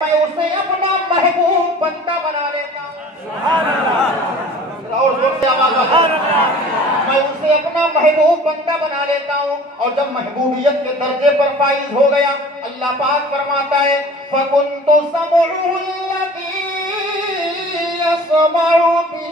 میں اسے اپنا محبوب بندہ بنا لیتا ہوں۔ اور زور سے آواز میں اسے اپنا محبوب بندہ بنا لیتا ہوں، اور جب محبوبیت کے درجے پر فائز ہو گیا، اللہ پاک فرماتا ہے فَكُنْتُ سَمْعُهُ الَّذِي يَسْمَعُ بِهِ،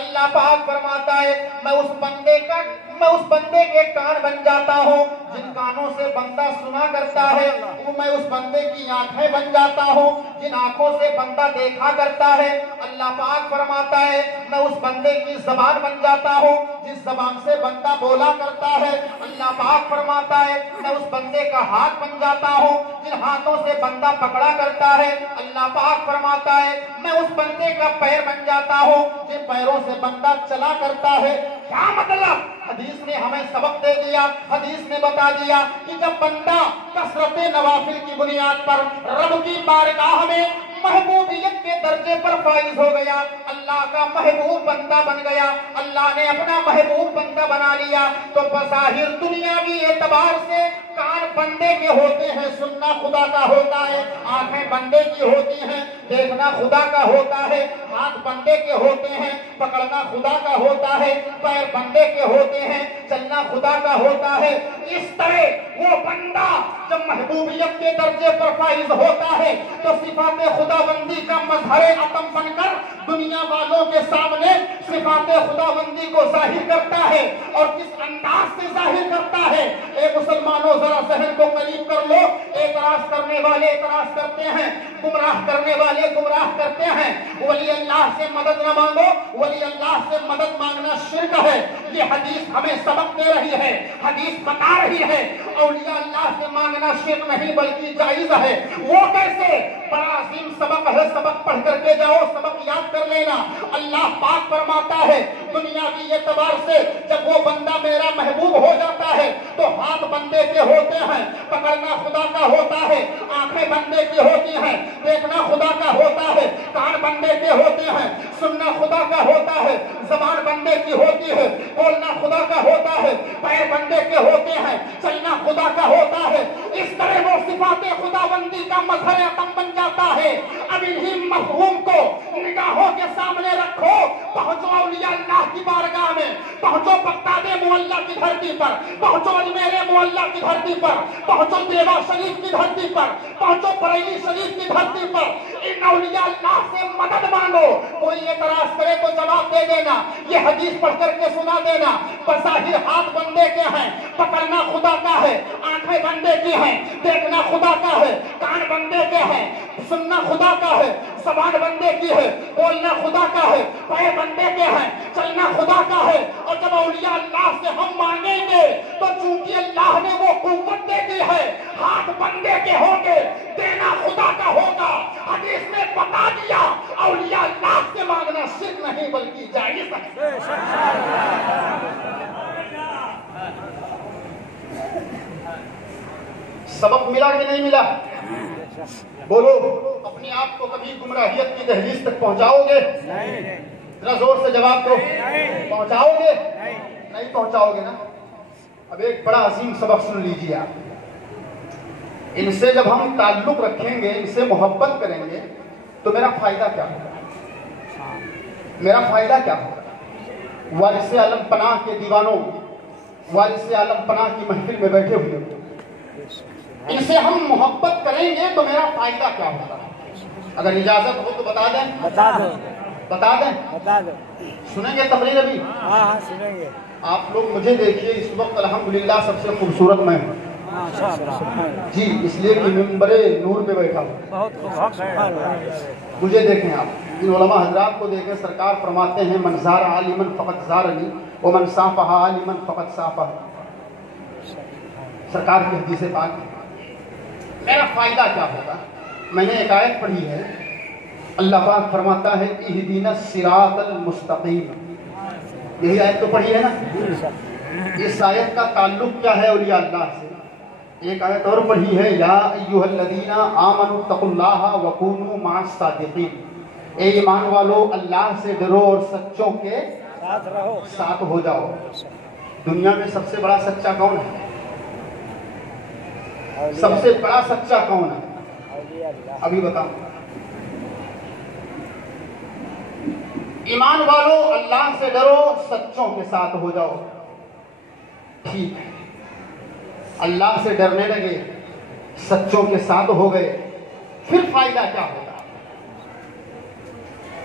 اللہ پاک فرماتا ہے میں اس بندے کے کان بن جاتا ہوں، جن کانوں سے بندہ سنا کرتا ہے وہ میں اس بندے کی آنکھیں بن جاتا ہوں، جن آنکھوں سے بندہ دیکھا کرتا ہے اللہ پاک فرماتا ہے میں اس بندے کی زبان بن جاتا ہوں، جس زبان سے بندہ بولا کرتا ہے اللہ پاک فرماتا ہے میں اس بندے کا ہاتھ بن جاتا ہوں، جن ہاتھوں سے بندہ پکڑا کرتا ہے اللہ پاک فرماتا ہے میں اس بندے کا پیر بن جاتا ہوں، جن پیروں سے بندہ چلا کرتا ہے۔ کیا مطلب؟ حدیث نے ہمیں سبق دے دیا، حدیث نے بتا دیا کہ جب بندہ کثرت نوافل کی بنیاد پر رب کی بارگاہ میں محبوبیت کے درجے پر فائز ہو گیا، اللہ کا محبوب بندہ بن گیا، اللہ نے اپنا محبوب بندہ بنا لیا، تو بظاہر دنیاوی اعتبار سے کان بندے کے ہوتے ہیں، سننا خدا کا ہوتا ہے، آنکھیں بندے کی ہوتی ہیں، دیکھنا خدا کا ہوتا ہے، ہاتھ بندے کے ہوتے ہیں، پکڑنا خدا کا ہوتا ہے، پیر بندے کے ہوتے ہیں، چلنا خدا کا ہوتا ہے۔ اس طرح وہ بندہ جب محبوبیت کے درجے پر فائز ہوتا ہے تو صفات خداوندی کا مظہر عطم بن کر دنیا والوں کے سامنے صفات خداوندی کو ظاہر کرتا ہے، اور کس انداز سے ظاہر کرتا ہے؟ اے مسلمانوں ذرا ذہن کو قریب کر لو، اعتراض کرنے والے اعتراض کرتے ہیں، گمراہ کرنے والے گمراہ کرتے ہیں، ولی اللہ سے مدد نہ مانگو، ولی اللہ سے مدد مانگنا شرک ہے، یہ حدیث ہمیں سبق دے رہی ہے، حدیث بتا رہی ہے اولیاء اللہ سے مانگنا شرک نہیں بلکہ جائز ہے۔ وہ کیسے؟ بڑا عظیم سبق ہے، سبق پڑھ کر کے جاؤ، سبق یاد کر لینا۔ اللہ پاک فرماتا ہے دنیاوی اعتبار سے جب وہ بندہ میرا محبوب ہو جاتا ہے تو ہاتھ بندے کے ہوتے ہیں، پکڑنا خدا کا ہوتا ہے، آنکھیں بندے کی ہوتی ہیں، دیکھنا خدا کا ہوتا ہے، کان بندے کے ہوتے ہیں، سننا خدا کا ہوتا ہے، زبان بندے کی ہوتی ہے، بولنا خدا کا ہوتا ہے، پیر بندے کے ہوتے ہیں، چلنا خدا کا ہوتا ہے۔ اس طرح وہ صفات خداوندی کا مظہر عطم بن جاتا ہے۔ اب انہی مفہوم کو نگاہوں کے سامنے رکھو، پہنچو اولیاء اللہ کی بارگاہ میں، پہنچو بغداد معلیٰ کی دھرتی پر، پہنچو اجمیر معلیٰ کی دھرتی پر، پہنچو دیوا شریف کی دھرتی پر، پہنچو بریلی شریف کی دھرتی پر، ان اولیاء اللہ سے مدد مانگو۔ کوئی اعتراض کرے تو جواب دے دینا، یہ حدیث پڑھ کر کے سنا دینا۔ بظاہر ہاتھ بندے کے ہیں، پکڑنا خدا کا ہے، آنکھیں بندے کی ہیں، دیکھنا خدا کا ہے، کان بندے کے ہیں، سننا خدا کا ہے، زبان بندے کی ہے، بولنا خدا کا ہے، پیر بندے کے ہیں، چلنا خدا کا ہے۔ اور جب اولیاء اللہ سے ہم مانگیں گے تو چونکہ اللہ نے وہ قوت دے دی ہے، ہاتھ بندے کے ہوں گے، دینا خدا کا ہوگا۔ حدیث نے بتا دیا اولیاء اللہ سے مانگنا شرک نہیں بلکہ جائز ہے۔ سبق ملا کہ نہیں ملا؟ بولو، اپنے آپ کو کبھی گمراہیت کی دہلیز تک پہنچاؤ گے؟ ذرا زور سے جواب دو، پہنچاؤ گے؟ نہیں پہنچاؤ گے نا۔ اب ایک بڑا عظیم سبق سن لیجیے آپ، ان سے جب ہم تعلق رکھیں گے، ان سے محبت کریں گے تو میرا فائدہ کیا ہوگا؟ میرا فائدہ کیا ہوگا؟ وارث عالم پناہ کے دیوانوں، وارث عالم پناہ کی محفل میں بیٹھے ہوئے، ان سے ہم محبت کریں گے تو میرا فائدہ کیا ہوگا؟ اگر اجازت ہو تو بتا دیں، بتا دیں، سنیں گے تقریر ابھی؟ ہاں سنیں گے۔ آپ لوگ مجھے دیکھیے، اس وقت الحمدللہ سب سے خوبصورت میں ہوں جی، اس لیے کہ ممبر نور پہ بیٹھا ہوں۔ مجھے دیکھیں آپ، ان علماء حضرات کو دیکھیں، سرکار فرماتے ہیں من زار عالما فقط زارنی ومن صافح عالما فقط صافح۔ سرکار کی حدیث پاک ہے۔ میرا فائدہ کیا ہوگا؟ میں نے ایک آیت پڑھی ہے، اللہ پاک فرماتا ہے اہدنا الصراط المستقیم، یہی آیت تو پڑھی ہے نا؟ اس آیت کا تعلق کیا ہے اولیاء اللہ سے؟ ایک آیت اور پڑھی ہے یا ایھا الذین آمنوا اتقوا اللہ وکونوا مع الصادقین، اے ایمان والو اللہ سے ڈرو اور سچوں کے ساتھ ہو جاؤ۔ دنیا میں سب سے بڑا سچا کون ہے؟ سب سے بڑا سچا کون ہے؟ ابھی بتاؤں. ایمان والو اللہ سے ڈرو, سچوں کے ساتھ ہو جاؤ. ٹھیک ہے, اللہ سے ڈرنے لگے, سچوں کے ساتھ ہو گئے, پھر فائدہ کیا ہوگا؟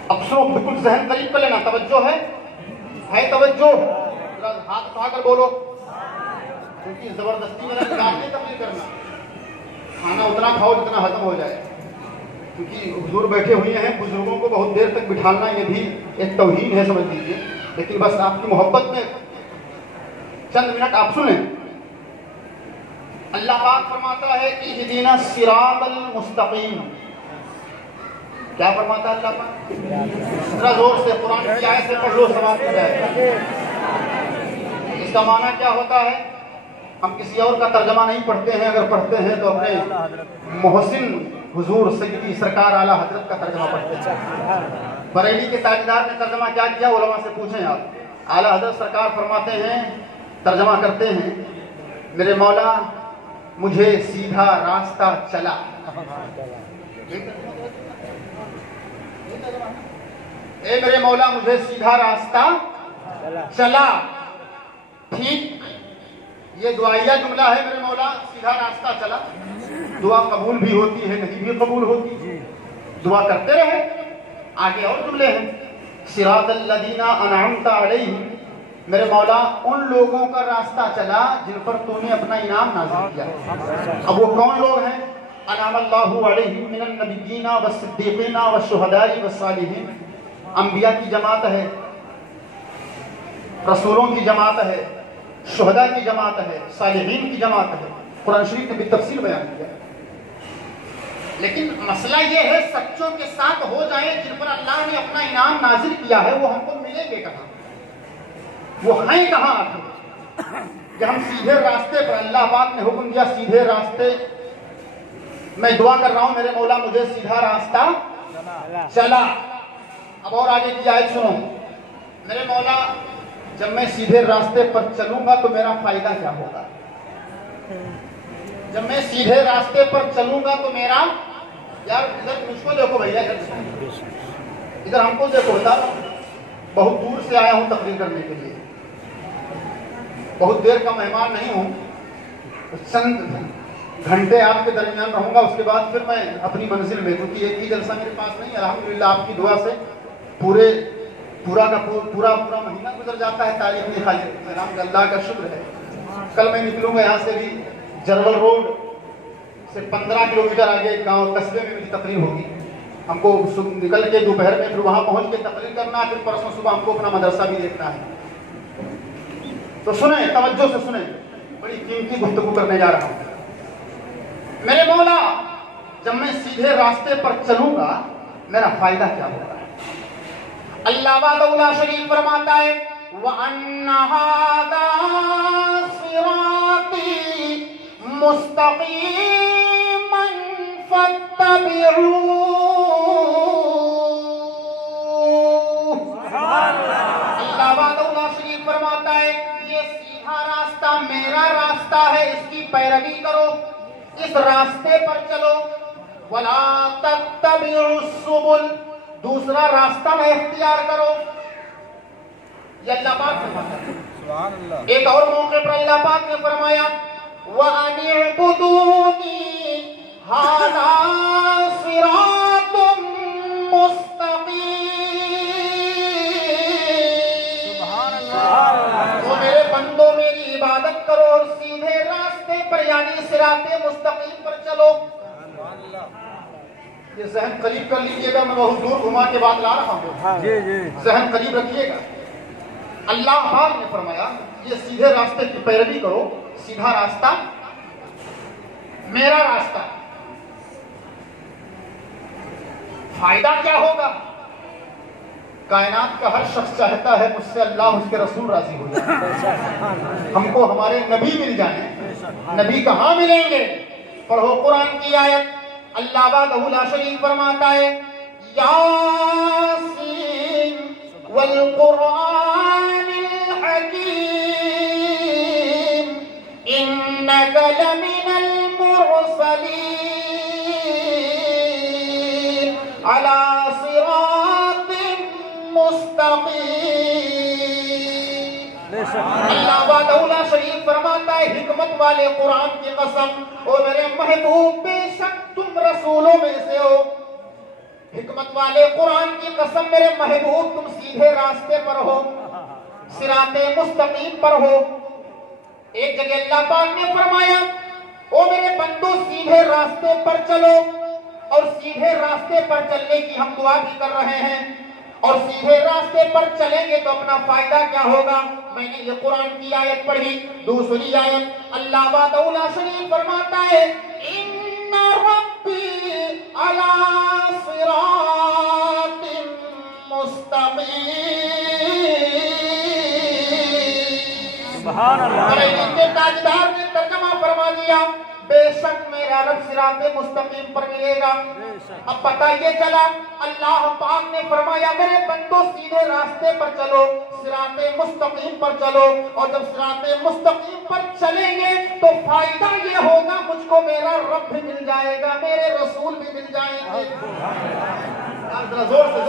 اب سنو, بالکل ذہن قریب کر لینا. توجہ ہے توجہ؟ ہاتھ اٹھا کر بولو, کیونکہ زبردستی میں نکالنے تبدیل کرنا. کھانا اتنا کھاؤ جتنا ہضم ہو جائے, کیونکہ حضور بیٹھے ہوئے ہیں, بزرگوں کو بہت دیر تک بٹھانا یہ بھی ایک توہین ہے, سمجھ لیجیے. لیکن بس آپ کی محبت میں چند منٹ آپ سنیں. اللہ پاک فرماتا ہے اہدنا الصراط المستقیم. کیا فرماتا ہے اللہ پاک؟ ذرا زور سے قرآن کی آیت سے پڑھ لو, ثواب ہو جائے. اس کا معنی کیا ہوتا ہے؟ ہم کسی اور کا ترجمہ نہیں پڑھتے ہیں, اگر پڑھتے ہیں تو اپنے محسن حضور سیدی سرکار اعلیٰ حضرت کا ترجمہ پڑھتے ہیں. بریلی کے تاجدار نے ترجمہ کیا کیا, علماء سے پوچھیں آپ. اعلیٰ حضرت سرکار فرماتے ہیں, ترجمہ کرتے ہیں, میرے مولا مجھے سیدھا راستہ چلا. اے میرے مولا مجھے سیدھا راستہ چلا. ٹھیک, یہ دعائیہ جملہ ہے, میرے مولا سیدھا راستہ چلا. دعا قبول بھی ہوتی ہے, نہیں بھی قبول ہوتی, دعا کرتے رہے. آگے اور جملے ہیں, صراط الذین انعمت علیہم, میرے مولا ان لوگوں کا راستہ چلا جن پر تو نے اپنا انعام نازل کیا. اب وہ کون لوگ ہیں؟ انعم اللہ علیہم من النبیین والصدیقین والشہداء والصالحین. انبیاء کی جماعت ہے, رسولوں کی جماعت ہے, شہداء کی جماعت ہے, صالحین کی جماعت ہے. قرآن شریف نے بھی تفصیل بیان کیا. لیکن مسئلہ یہ ہے, سچوں کے ساتھ ہو جائیں جن پر اللہ نے اپنا انعام نازل کیا ہے, وہ ہم کو ملیں گے کہاں؟ وہ ہیں کہاں آخر کہ ہم سیدھے راستے پر؟ اللہ پاک نے حکم دیا سیدھے راستے. میں دعا کر رہا ہوں, میرے مولا مجھے سیدھا راستہ چلا. اب اور آگے کی آیت سنو. میرے مولا جب میں سیدھے راستے پر چلوں گا تو میرا فائدہ کیا ہوگا؟ جب میں سیدھے راستے پر چلوں گا تو میرا, یار ادھر مجھ کو دیکھو بھیا, ادھر ہم کو دیکھو. بہت دور سے آیا ہوں تقریر کرنے کے لیے, بہت دیر کا مہمان نہیں ہوں, چند گھنٹے آپ کے درمیان رہوں گا, اس کے بعد پھر میں اپنی منزل میں, کیونکہ ایک ہی جلسہ میرے پاس نہیں. الحمدللہ آپ کی دعا سے پورا مہینہ گزر جاتا ہے تاریخ میں. خالی اللہ کا شکر ہے. کل میں نکلوں گا یہاں سے بھی, جرول روڈ سے 15 کلومیٹر آگے گاؤں قصبے میں میری تقریر ہوگی. ہم کو نکل کے دوپہر میں پھر وہاں پہنچ کے تقریر کرنا ہے, پھر پرسوں صبح ہم کو اپنا مدرسہ بھی دیکھنا ہے. تو سنیں, توجہ سے سنیں, بڑی قیمتی گفتگو کرنے جا رہا ہوں. میرے مولا جب میں سیدھے راستے پر چلوں گا میرا فائدہ کیا ہوگا؟ اللہ وحدہ لا شریک فرماتا ہے وَأَنَّ هَذَا صِرَاطِي مُسْتَقِيمًا فَاتَّبِعُوهُ. اللہ وحدہ لا شریک فرماتا ہے یہ سیدھا راستہ میرا راستہ ہے, اس کی پیروی کرو, اس راستے پر چلو. وَلَا تَتَّبِعُوا السُّبُلَ, دوسرا راستہ میں اختیار کرو. یہ اللہ پاک نے فرمایا. ایک اور موقع پر اللہ پاک نے فرمایا وَأَنِ اعْبُدُونِي هَذَا صِرَاطٌ مُسْتَقِيمٌ. تو میرے بندوں میری عبادت کرو اور سیدھے راستے پر یعنی صراط مستقیم پر چلو. یہ ذہن قریب کر لیجئے گا, میں بہت دور گھما کے بات لا رہا ہوں, ذہن قریب رکھیے گا. اللہ پاک نے فرمایا یہ سیدھے راستے کی پیروی کرو, سیدھا راستہ میرا راستہ. فائدہ کیا ہوگا؟ کائنات کا ہر شخص چاہتا ہے مجھ سے اللہ اس کے رسول راضی ہو جائے, ہم کو ہمارے نبی مل جائیں. نبی کہاں ملیں گے؟ پڑھو قرآن کی آیت. اللہ وحدہ لا شریک فرماتا ہے یاسین والقرآن الحکیم انک لمن المرسلین. علی صراط مستقیم۔ اللہ وحدہ لا شریک فرماتا ہے حکمت والے قرآن کی قسم، او میرے محبوب بے شک تم رسولوں میں سے ہو، حکمت والے قرآن کی قسم میرے محبوب تم سیدھے راستے پر ہو، صراط مستقیم پر ہو۔ ایک جگہ اللہ پاک نے فرمایا او میرے بندو سیدھے راستے پر چلو، اور سیدھے راستے پر چلنے کی ہم دعا بھی کر رہے ہیں، اور سیدھے راستے پر چلیں گے تو اپنا فائدہ کیا ہوگا؟ میں نے یہ قرآن کی آیت پڑھی، دوسری آیت اللہ وحدہ لا شریک فرماتا ہے ان ربی علی صراط مستقیم۔ سبحان اللہ۔ ان کے تاجدار نے ترجمہ فرما دیا بے شک میرا رب صراط مستقیم پر ملے گا۔ اب پتہ یہ چلا اللہ پاک نے فرمایا میرے بندو سیدھے راستے پر چلو، صراط مستقیم پر چلو، اور جب صراط مستقیم پر چلیں گے تو فائدہ یہ ہوگا مجھ کو میرا رب بھی مل جائے گا، میرے رسول بھی مل جائیں گے۔ زور سے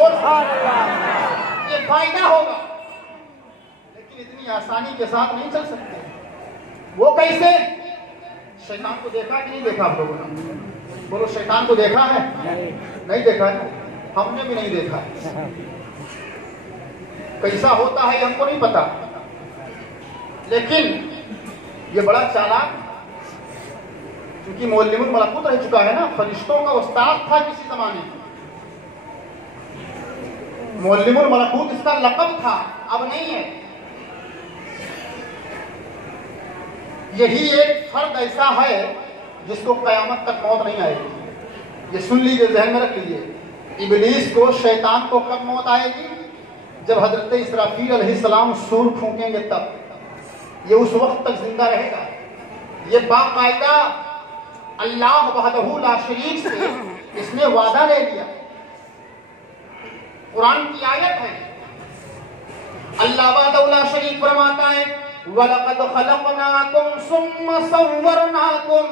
یہ فائدہ ہوگا، لیکن اتنی آسانی کے ساتھ نہیں چل سکتے۔ وہ کیسے؟ شیطان کو دیکھا کہ نہیں دیکھا آپ لوگوں نے؟ بولو شیطان کو دیکھا ہے؟ نہیں دیکھا ہے، ہم نے بھی نہیں دیکھا ہے۔ کیسا ہوتا ہے ہم کو نہیں پتا، لیکن یہ بڑا چالاک، کیونکہ معلم الملکوت رہ چکا ہے نا، فرشتوں کا استاد تھا کسی زمانے میں، معلم الملکوت اس کا لقب تھا، اب نہیں ہے۔ یہی ایک فرد ایسا ہے جس کو قیامت تک موت نہیں آئے گی، یہ سن لیجئے، ذہن میں رکھ لیجئے۔ ابلیس کو، شیطان کو کب موت آئے گی؟ جب حضرت اسرافیل علیہ السلام سور پھونکیں گے تب، یہ اس وقت تک زندہ رہے گا۔ یہ باقاعدہ اللہ وحدہ لا شریک سے اس نے وعدہ لے لیا، قرآن کی آیت ہے۔ اللہ وحدہ لا شریک فرماتا ہے وَلَقَدْ خَلَقْنَاكُمْ ثُمَّ صَوَّرْنَاكُمْ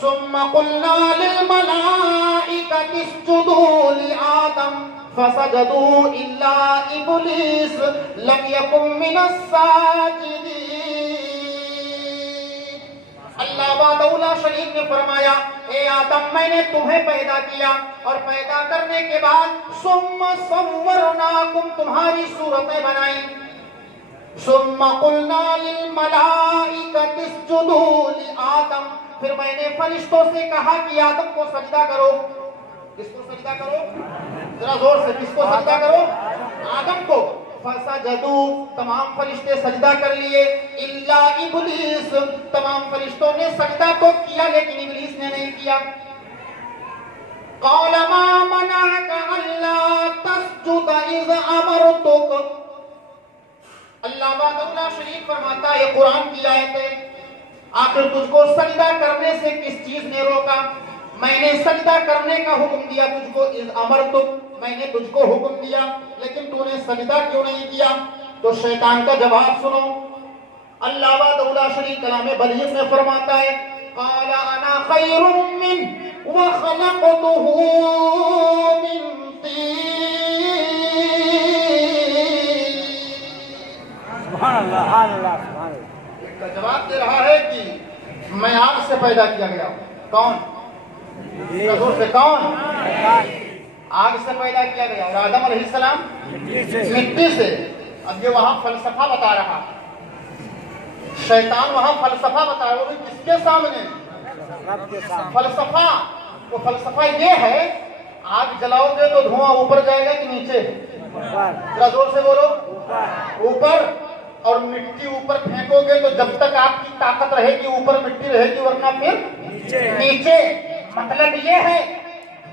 ثُمَّ قُلْنَا لِلْمَلَائِكَةِ اسْجُدُوا لِآدَمَ فَسَجَدُوا إِلَّا إِبْلِيسَ لَمْ يَكُنْ مِنَ السَّاجِدِينَ۔ اللہ وحدہ لا شریک نے فرمایا اے آدم میں نے تمہیں پیدا کیا، اور پیدا کرنے کے بعد ثُمَّ صَوَّرْنَاكُمْ تمہاری صورتیں بنائیں، ثم قلنا للملائکۃ اسجدوا لآدم پھر میں نے فرشتوں سے کہا کہ آدم کو سجدہ کرو۔ کس کو سجدہ کرو؟ ذرا زور سے، کس کو سجدہ کرو؟ آدم کو۔ فسجدوا تمام فرشتے سجدہ کر لیے، الا ابلیس تمام فرشتوں نے سجدہ تو کیا لیکن ابلیس نے نہیں کیا۔ قال ما منعك الا تسجد اذ امرتك، اللہ وحدہ لا شریک فرماتا ہے یہ قرآن کی آیت ہے، آخر تجھ کو سجدہ کرنے سے کس چیز نے روکا؟ میں نے سجدہ کرنے کا حکم دیا تجھ کو، اذ امرتک میں نے تجھ کو حکم دیا، لیکن تو نے سجدہ کیوں نہیں کیا؟ تو شیطان کا جواب سنو، اللہ وحدہ لا شریک کلام بلیغ میں فرماتا ہے قال انا خیر من وخلقته من طین۔ سبحان اللہ، سبحان اللہ، سبحان اللہ۔ ایک کا جواب دے رہا ہے کہ میں آگ سے پیدا کیا گیا ہوں۔ کون؟ حضور سے کون؟ آگ سے پیدا کیا گیا، اور آدم علیہ السلام مٹی سے۔ اب یہ وہاں فلسفہ بتا رہا، شیطان وہاں فلسفہ بتا رہا، وہ بھی کس کے سامنے؟ فلسفہ۔ وہ فلسفہ یہ ہے آگ جلاؤ گے تو دھواں اوپر جائے گا کہ نیچے؟ ذرا زور سے بولو، اوپر۔ اور مٹی اوپر پھینکو گے تو جب تک آپ کی طاقت رہے گی اوپر مٹی رہے گی، ورنہ پھر نیچے۔ مطلب یہ ہے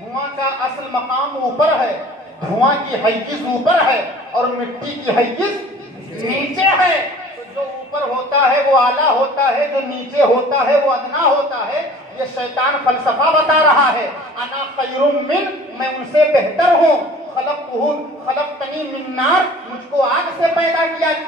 دھواں کا اصل مقام اوپر ہے، دھواں کی حیز اوپر ہے اور مٹی کی حیز نیچے ہے۔ تو جو اوپر ہوتا ہے وہ اعلیٰ ہوتا ہے، جو نیچے ہوتا ہے وہ ادنا ہوتا ہے۔ یہ شیطان فلسفہ بتا رہا ہے، انا خیر من میں ان سے بہتر ہوں، خلقتنی من نار مجھ کو آگ سے پیدا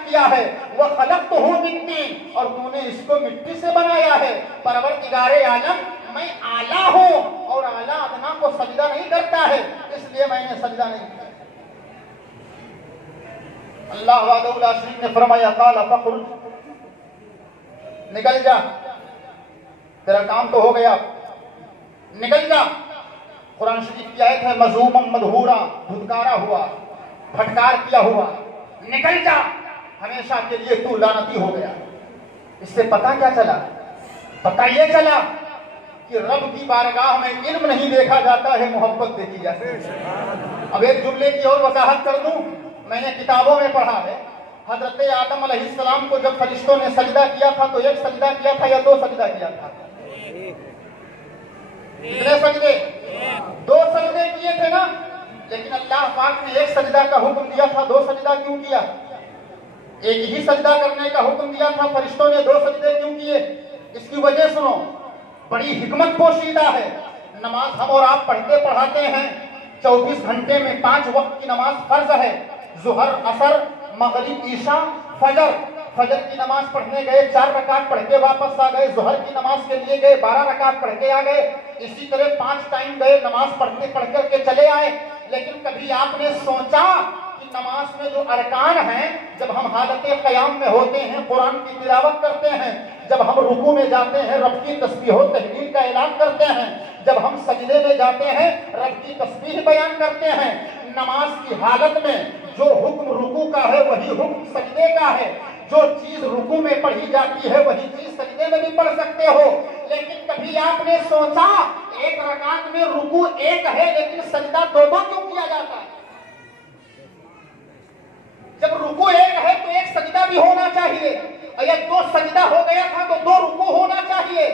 کیا ہے، وخلقتہ من طین اور تو نے اس کو مٹی سے بنایا ہے۔ پروردگار عالم میں اعلیٰ ہوں اور اعلیٰ ادنا کو سجدہ نہیں کرتا ہے، اس لیے لیے میں نے سجدہ نہیں کیا۔ اللہ وحدہ لا شریک نے فرمایا قال فخرج، نکل جا، تیرا کام تو ہو گیا، نکل جا۔ قرآن شریف کی آیت ہے مذموما مدحورا، دھتکارا ہوا، پھٹکار کیا ہوا، نکل جا، ہمیشہ کے لیے تو لعنتی ہو گیا۔ اس سے پتہ کیا چلا؟ پتہ یہ چلا کہ رب کی بارگاہ میں علم نہیں دیکھا جاتا ہے، محبت دیکھی جاتی ہے۔ اب ایک جملے کی اور وضاحت کر دوں، میں نے کتابوں میں پڑھا ہے حضرت آدم علیہ السلام کو جب فرشتوں نے سجدہ کیا تھا تو ایک سجدہ کیا تھا یا دو سجدہ کیا تھا؟ کتنے سجدے؟ دو سجدے کیے تھے نا، لیکن اللہ پاک نے ایک سجدہ کا حکم دیا تھا، دو سجدہ کیوں کیا؟ ایک ہی سجدہ کرنے کا حکم دیا تھا، فرشتوں نے دو سجدے کیوں کیے؟ اس کی وجہ سنو، بڑی حکمت پوشیدہ ہے۔ نماز ہم اور آپ پڑھتے پڑھاتے ہیں، 24 گھنٹے میں 5 وقت کی نماز فرض ہے، ظہر، عصر، مغرب، عشاء، فجر۔ فجر کی نماز پڑھنے گئے، 4 رکعت پڑھ کے واپس آ گئے، ظہر کی نماز کے لیے گئے، 12 رکعت پڑھ کے آ گئے، اسی طرح 5 ٹائم گئے، نماز پڑھ کر کے چلے آئے۔ لیکن کبھی آپ نے سوچا کہ نماز میں جو ارکان ہیں، جب ہم حالت قیام میں ہوتے ہیں قرآن کی تلاوت کرتے ہیں، جب ہم رکوع میں جاتے ہیں رب کی تسبیح و تحلیل کا اعلان کرتے ہیں، جب ہم سجدے میں جاتے ہیں رب کی تسبیح بیان کرتے ہیں، نماز کی حالت میں جو حکم رکوع کا ہے وہی حکم سجدے کا ہے، جو چیز رکوع میں پڑھی جاتی ہے وہی چیز سجدے میں بھی پڑھ سکتے ہو۔ لیکن کبھی آپ نے سوچا ایک رکعت میں رکوع ایک ہے لیکن سجدہ دو کیوں کیا جاتا ہے؟ جب رکوع ایک ہے تو ایک سجدہ بھی ہونا چاہیے، اگر 2 سجدہ ہو گیا تھا تو 2 رکوع ہونا چاہیے۔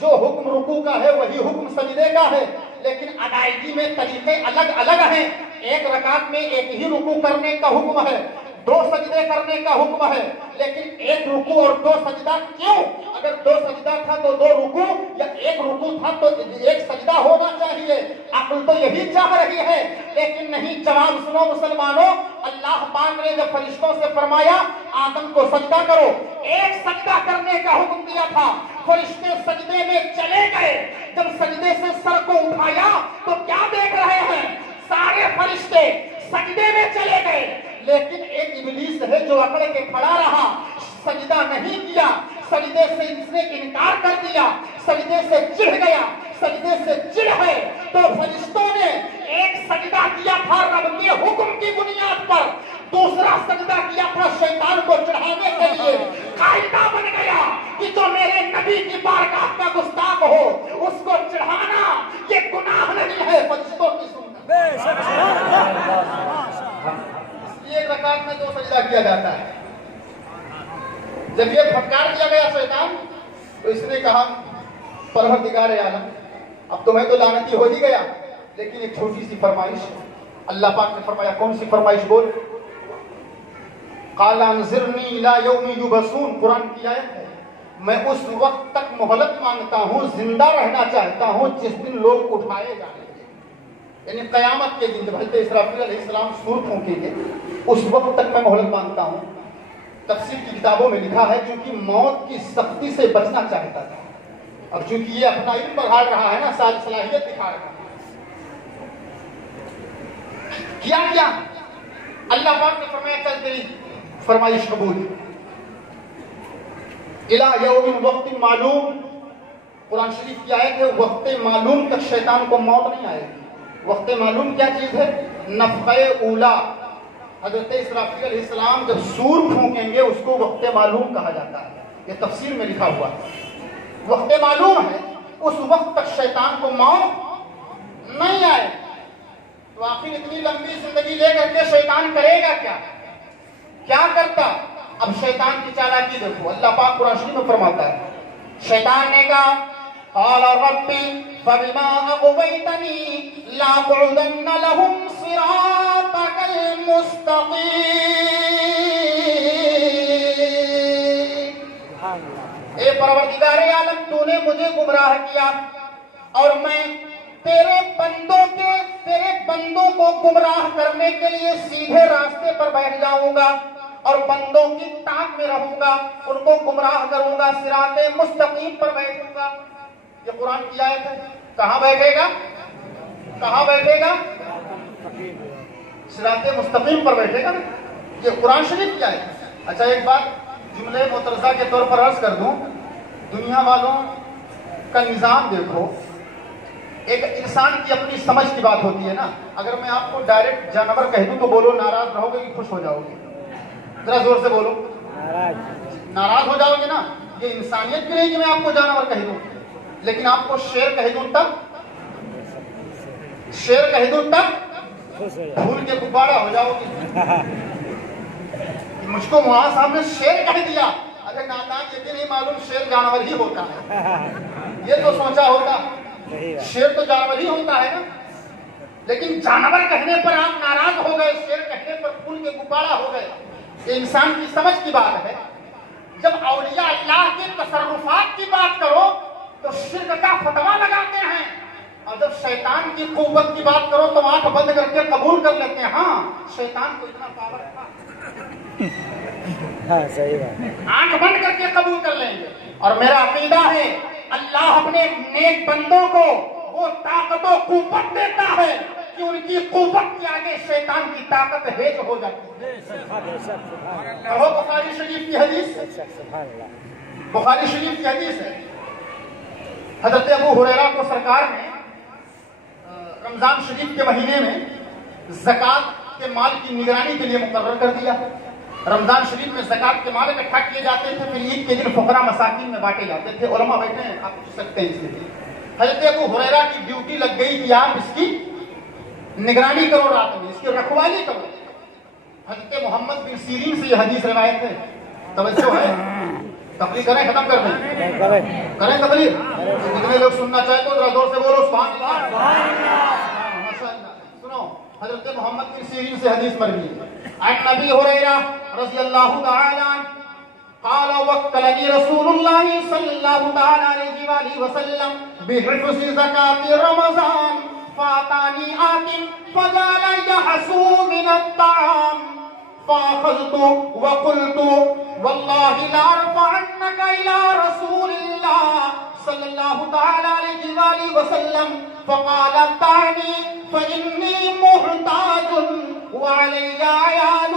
جو حکم رکوع کا ہے وہی حکم سجدے کا ہے، لیکن ادائیگی میں طریقے الگ الگ ہیں۔ ایک رکعت میں ایک ہی رکوع کرنے کا حکم ہے، 2 سجدے کرنے کا حکم ہے، لیکن ایک رکوع اور 2 سجدہ کیوں؟ اگر 2 سجدہ تھا تو 2 رکوع، یا ایک رکوع تھا تو ایک سجدہ ہونا چاہیے۔ عقل تو یہی چاہ رہی ہے، لیکن نہیں۔ جواب سنو مسلمانوں، اللہ پاک نے جب فرشتوں سے فرمایا آدم کو سجدہ کرو، ایک سجدہ کرنے کا حکم دیا تھا، فرشتے سجدے میں چلے گئے۔ جب سجدے سے سر کو اٹھایا تو کیا دیکھ رہے ہیں؟ سارے فرشتے سجدے میں چلے گئے، لیکن ایک ابلیس ہے جو اکڑ کے کھڑا رہا، سجدہ نہیں کیا، سجدے سے اس نے انکار کر دیا، سجدے سے چڑھ گیا۔ سجدے سے چڑھ ہے تو فرشتوں نے ایک سجدہ کیا تھا رب کے حکم کی بنیاد پر، دوسرا سجدہ کیا تھا شیطان کو چڑھانے کے لیے۔ قاعدہ بن گیا کہ جو میرے نبی کی بارگاہ کا گستاخ ہو اس کو چڑھانا یہ گناہ نہیں ہے، فرشتوں کی سنت۔ ایک رکعت میں 2 سجدہ کیا جاتا ہے۔ جب یہ پھٹکار دیا گیا شیطان تو اس نے کہا پروردگار عالم اب تمہیں تو لعنتی ہو ہی گیا، لیکن ایک چھوٹی سی فرمائش۔ اللہ پاک نے فرمایا کون سی فرمائش؟ بول۔ قال انظرنی الی یوم یبعثون، قرآن کی آیت ہے، میں اس وقت تک مہلت مانگتا ہوں، زندہ رہنا چاہتا ہوں جس دن لوگ اٹھائے جائیں گے، یعنی قیامت کے دن جب حضرت اسرافیل علیہ السلام سور پھونکیں گے اس وقت تک میں مہلت مانگتا ہوں۔ تفسیر کی کتابوں میں لکھا ہے کیونکہ موت کی سختی سے بچنا چاہتا تھا، اب چونکہ یہ اپنا علم بڑھا رہا ہے نا، صلاحیت دکھا رہا ہے، کیا اللہ پاک نے فرمایا چل تیری فرمائش قبول۔ الی یوم وقت معلوم، قرآن شریف کی آیت ہے وقت معلوم تک شیطان کو موت نہیں آئے گی۔ وقت معلوم کیا چیز ہے؟ نفخہ اولا، حضرت اسرافیل علیہ السلام جب سور پھونکیں گے اس کو وقت معلوم کہا جاتا ہے، یہ تفسیر میں لکھا ہوا ہے۔ وقت معلوم ہے، اس وقت تک شیطان کو موت نہیں آئے، تو آخر اتنی لمبی زندگی لے کر کے شیطان کرے گا کیا کرتا؟ اب شیطان کی چالاکی دیکھو، اللہ پاک قرآن شریف میں فرماتا ہے شیطان نے کہا قال ربی فبما اغویتنی لاقعدن لهم صراطک المستقیم، اے پروردگار عالم تو نے مجھے گمراہ کیا اور میں تیرے بندوں کو گمراہ کرنے کے لیے سیدھے راستے پر بیٹھ جاؤں گا اور بندوں کی ٹانگ میں رہوں گا، ان کو گمراہ کروں گا، صراط مستقیم پر بیٹھوں گا۔ یہ قرآن کی آیت ہے۔ کہاں بیٹھے گا؟ صراط مستقیم پر بیٹھے گا نا. یہ قرآن شریف کیا ہے. اچھا ایک بات جملے معترضہ کے طور پر عرض کر دوں. دنیا والوں کا نظام دیکھو. ایک انسان کی اپنی سمجھ کی بات ہوتی ہے نا. اگر میں آپ کو ڈائریکٹ جانور کہہ دوں تو بولو ناراض رہو گے کہ خوش ہو جاؤ گے؟ ذرا زور سے بولو. ناراض ہو جاؤ گے نا. یہ انسانیت بھی نہیں کہ میں آپ کو جانور کہہ دوں. لیکن آپ کو شیر کہہ دوں تب، شیر کہہ دوں تب بھول کے غبارہ ہو جاؤ گے. مجھ کو مولانا صاحب نے شیر کہہ دیا. اگر نادان یہ بھی نہیں معلوم شیر جانور ہی ہوتا ہے. یہ تو سوچا ہوتا شیر تو جانور ہی ہوتا ہے نا. لیکن جانور کہنے پر آپ ناراض ہو گئے، شیر کہنے پر پھول کے غبارہ ہو گئے. یہ انسان کی سمجھ کی بات ہے. جب اولیاء اللہ کے تصرفات کی بات کرو تو شرک کا فتویٰ لگاتے ہیں، اور جب شیطان کی قوت کی بات کرو تو آنکھ بند کر کے قبول کر لیتے ہیں. ہاں شیطان کو اتنا پاور تھا، صحیح بات. آنکھ بند کر کے قبول کر لیں گے. اور میرا عقیدہ ہے اللہ اپنے نیک بندوں کو وہ طاقت و قوت دیتا ہے کہ ان کی قوت کے آگے شیطان کی طاقت ہیج ہو جاتی ہے. پڑھو بخاری شریف کی حدیث. بخاری شریف کی حدیث ہے. حضرت ابو ہریرہ کو سرکار نے رمضان شریف کے مہینے میں زکوٰۃ کے مال کی نگرانی کے لیے مقرر کر دیا. رمضان شریف میں زکوٰۃ کے مال اکٹھا کیے جاتے تھے، پھر عید کے دن فقراء مساکین میں بانٹے جاتے تھے. علماء بیٹھے ہیں، آپ پوچھ سکتے ہیں اس کے لیے. حضرت ابو ہریرہ کی ڈیوٹی لگ گئی کہ آپ اس کی نگرانی کرو، رات میں اس کی رکھوالی کرو. حضرت محمد بن سیرین سے یہ حدیث روایت ہے. توجہ ہے، تقریر کریں، ختم کر دیں، کریں تقریر. جتنے لوگ سننا چاہیں تو ذرا زور سے بولو سبحان اللہ. ماشاء اللہ. سنو حضرت محمد بن سیرین سے حدیث مروی ہے. عن ابی ہریرہ رضی اللہ تعالی عنہ قال وکلنی رسول اللہ صلی اللہ تعالی علیہ وآلہ وسلم بحفظ زکاة رمضان فاتانی آتٍ فجعل يحسو من الطعام فأخذت وقلت والله لأرفعنك إلى رسول الله صلی اللہ تعالی علیہ وآلہ وسلم فقال دعني فإني محتاج وعلي عيال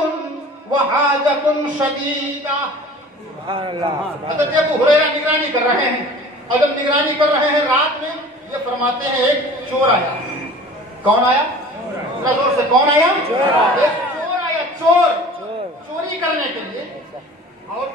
وحاجة شديدة. حضرت ابو ہریرہ نگرانی کر رہے ہیں، اور جب نگرانی کر رہے ہیں رات میں یہ فرماتے ہیں ایک چور آیا. کون آیا؟ زور سے کون آیا؟ ایک چور آیا. چور چوری کرنے کے لیے. اور